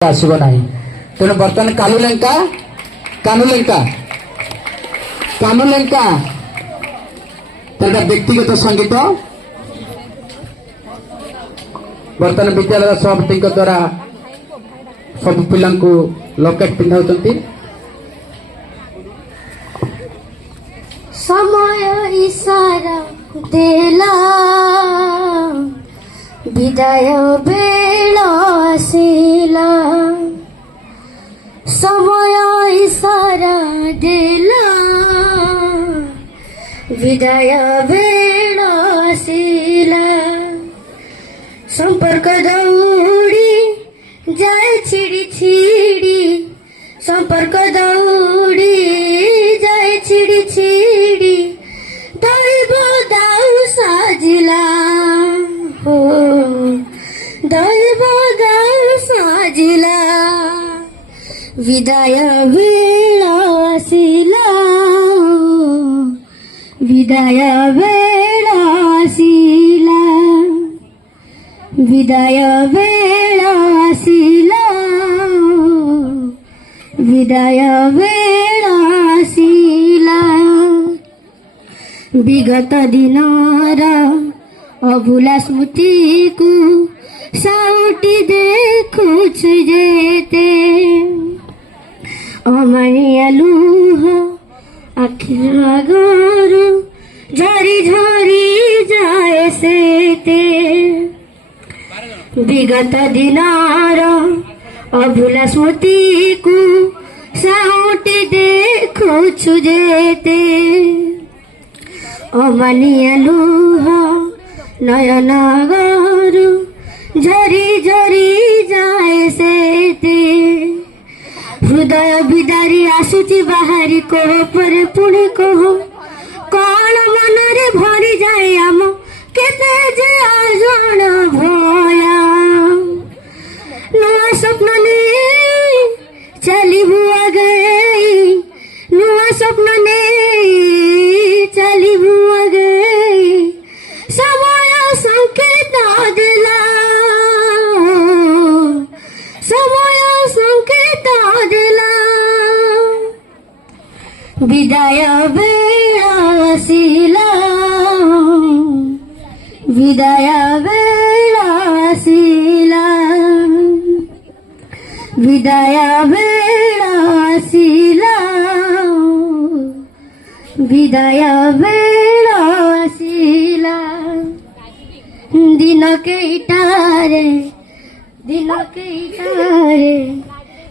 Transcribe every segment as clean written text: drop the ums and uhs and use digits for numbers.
आसब ना तेणु बर्तमान कानुलेंका कानुलेंका कानुलेंका व्यक्तिगत संगीत बर्तमान विद्यालय सभापति द्वारा सब पिला लकेट पिंधाउछंती। समय इशारा देला विदाय बेला आसिला, समय इशारा देला विदाय बेला आसिला, संपर्क दौड़ी जाए छिड़ी छिड़ी, संपर्क दौड़ी जाए छिड़ी छिड़ी, दैव दाउ साजिला हो दैव दाउ साजिला, विदाय वेळा आसिला, विदाय वेळा आसिला, विदाय वेळा आसिला, विदाय वेळा आसिला, विगत दिनर अभुला स्मृति को साउटी देखुछु जेते, अमानिया लुह आखिर आगरु झरी झरी जाए सेते, विगत दिनर अभुला स्मृति को साउटी देखुछु जेते, अमानिया लुह नयन गरु झरी झरी जाए सेते, हृदय विदारी आसुची बाहरी कोह पर पुणी कोह, कौन मनरे भरी जाए आम केते जे आजण भया, नुआ स्वप्न ने चलिबु आगे, नुआ स्वप्न ने चलिबु आगे, समय संकेत देला, समय संकेत देला, विदाय वेळा आसिला, विदाय वेळा आसिला, विदाय वेळा आसिला, विदाय वेळा आसिला, दिन केइटारे दिन केइटारे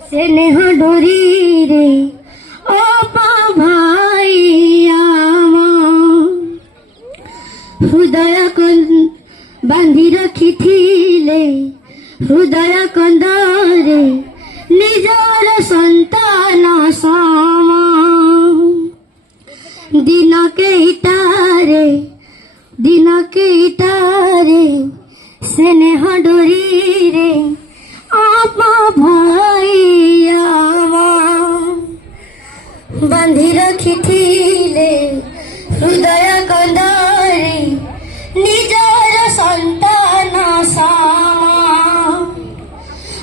स्नेह डोरी रे अपा भाई आम, हृदय बांधी रखी थिले हृदय कंदरे निजर संतान सम, दिन केइटारे स्नेह डोरी रे आपा भाई आवा, बांधी रखी थिले हृदय कंदरे निजर संतान सामा,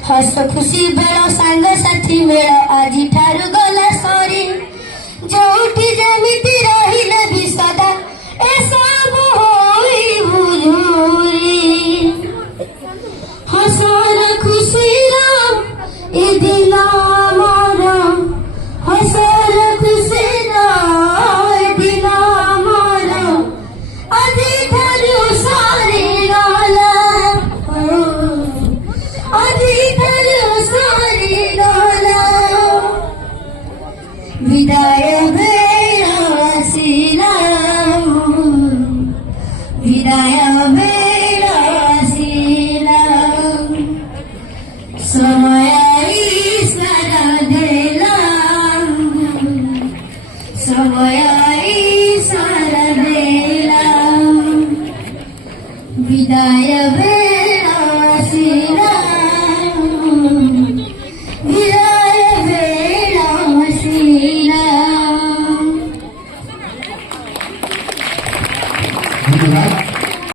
हस खुशी बेଳ ସାଙ୍ଗସାଥୀ मेଳ ଆଜି ଠାରୁ ଗଲା ସରି, ଯୋଉଠି ଯେମିତି ରହିଲେ ବି ସଦା ଏସବୁ ହୋଇ ବୁଝୁରି, ହସର ଖୁସିର ଏ ଦିନ ମୋର, ହସର ଖୁସିର ଏ ଦିନ ମୋର, ଆଜିଠାରୁ ସରିଗଲା, ଆଜିଠାରୁ ସରିଗଲା, विदाय वेळा आसिला, विदाय वेळा आसिला, समय इशारा देला, समय इशारा देला, विदाय वेळा